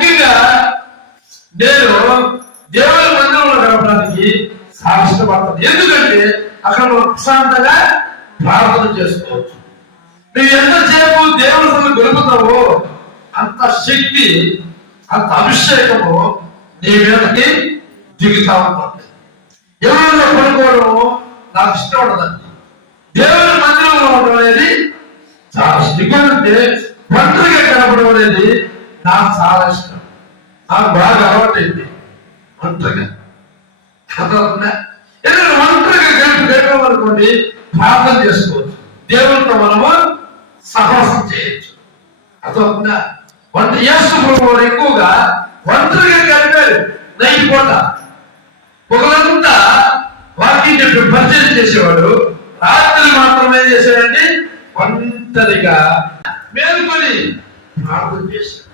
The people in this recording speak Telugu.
ముఖ్యంగా నేను దేవుని మందిరంలో గడపడానికి చాలా ఇష్టపడతాను. ఎందుకంటే అక్కడ మనం ప్రశాంతంగా ప్రార్థన చేసుకోవచ్చు. నువ్వు ఎంతసేపు దేవుని సన్నిధిలో గడుపుతావో అంత శక్తి, అంత అభిషేకము నీ మీదకి దిగుతా ఉంటుంది. ఎవరిలో పడుకోవడం నాకు ఇష్టం ఉండదండి. దేవుని మందిరంలో ఉండడం అనేది చాలా ఇష్టం. అంటే ఒంటరిగా గడపడం అనేది నాకు చాలా ఇష్టం. నాకు బాగా అలవాటైంది ఒంటరిగా. ఎందుకంటే ఒంటరిగా గడపడం అనుకోండి ప్రార్థన చేసుకోవచ్చు, దేవునితో మనము సహవాసం చేయొచ్చు. అర్థమవుతుందా? యేసు ప్రభువు ఎక్కువగా ఒంటరిగా గడిపారు. నైట్ పూట పొగలంతా వాక్యం చెప్పి పరిచయం చేసేవాడు. రాత్రి మాత్రమే చేశాడండి ఒంటరిగా మేలుకొని ప్రార్థన చేశాడు.